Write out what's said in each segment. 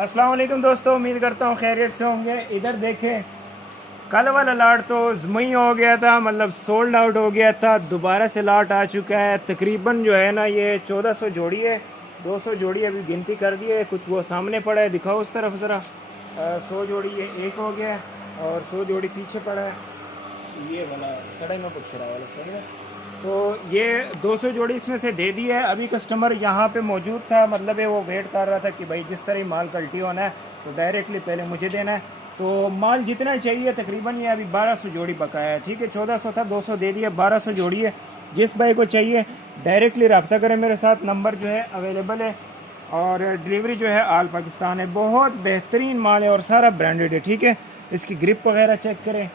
अस्सलाम वालेकुम दोस्तों, उम्मीद करता हूँ खैरियत से होंगे। इधर देखें, कल वाला लाट तो ज़मई हो गया था, मतलब सोल्ड आउट हो गया था। दोबारा से लाट आ चुका है। तकरीबन जो है ना ये 1400 जोड़ी है, 200 जोड़ी अभी गिनती कर दी है। कुछ वो सामने पड़ा है, दिखाओ उस तरफ ज़रा। 100 जोड़ी ये एक हो गया और 100 जोड़ी पीछे पड़ा है। ये वाला सड़क में पुछड़ा वाला सही है। तो ये 200 जोड़ी इसमें से दे दी है। अभी कस्टमर यहाँ पे मौजूद था, मतलब है वो वेट कर रहा था कि भाई जिस तरह ही माल कल्टी होना है तो डायरेक्टली पहले मुझे देना है। तो माल जितना चाहिए तकरीबन ये अभी 1200 जोड़ी बकाया है। ठीक है, 1400 था, 200 दे दिया, 1200 जोड़ी है। जिस भाई को चाहिए डायरेक्टली रब्ता करें मेरे साथ, नंबर जो है अवेलेबल है और डिलीवरी जो है आल पाकिस्तान है। बहुत बेहतरीन माल है और सारा ब्रांडेड है। ठीक है, इसकी ग्रिप वगैरह चेक करें,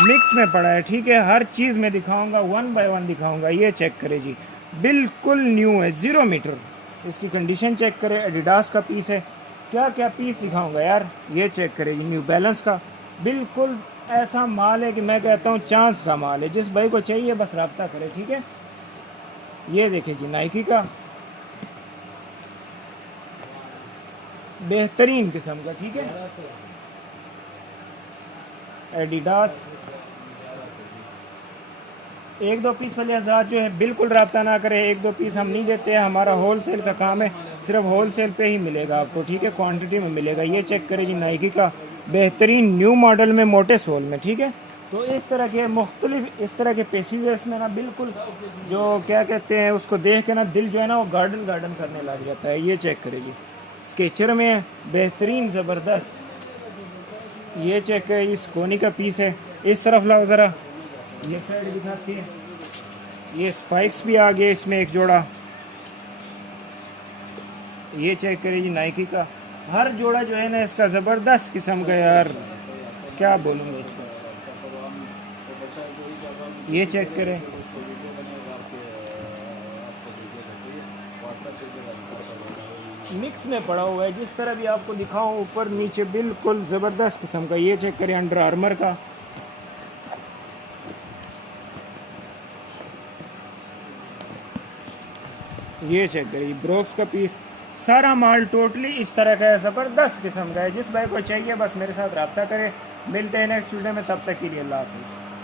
मिक्स में पड़ा है। ठीक है, हर चीज़ में दिखाऊंगा, 1 बाय 1 दिखाऊंगा। ये चेक करें जी, बिल्कुल न्यू है, 0 मीटर। इसकी कंडीशन चेक करें, एडिडास का पीस है। क्या क्या पीस दिखाऊंगा यार, ये चेक करें जी, न्यू बैलेंस का बिल्कुल ऐसा माल है कि मैं कहता हूँ चांस का माल है। जिस भाई को चाहिए बस रब्ता करें। ठीक है, ये देखिए जी, नाइकी का बेहतरीन किस्म का। ठीक है, एडिडास। एक दो पीस वाले हज़रात जो है बिल्कुल रब्ता ना करें, एक दो पीस हम नहीं देते हैं, हमारा होल सेल का काम है, सिर्फ होल सेल पे ही मिलेगा आपको। ठीक है, क्वांटिटी में मिलेगा। ये चेक करें जी, नाइकी का बेहतरीन न्यू मॉडल में मोटे सोल में। ठीक है, तो इस तरह के मुख्तलिफ इस तरह के पीसीज है इसमें ना, बिल्कुल जो क्या कहते हैं उसको देख के ना दिल जो है ना वो गार्डन गार्डन करने लग जाता है। ये चेक करें जी, स्केचर में बेहतरीन ज़बरदस्त। ये चेक करें, इस कोनी का पीस है। इस तरफ लाओ ज़रा, ये साइड दिखाती है। ये स्पाइक्स भी आ गए इसमें एक जोड़ा। ये चेक करिए जी, नाइकी का हर जोड़ा जो है ना इसका ज़बरदस्त किस्म का यार, क्या बोलूँगा इसको। ये चेक करें, मिक्स में पड़ा हुआ है। जिस तरह भी आपको दिखाऊं, ऊपर नीचे बिल्कुल ज़बरदस्त किस्म का। ये चेक करें, अंडर आर्मर का। ये चेक करिए, ब्रोक्स का पीस। सारा माल टोटली इस तरह का है, ज़बरदस्त किस्म का है। जिस भाई को चाहिए बस मेरे साथ रब्ता करें। मिलते हैं नेक्स्ट वीडियो में, तब तक के लिए अल्लाह हाफिज़।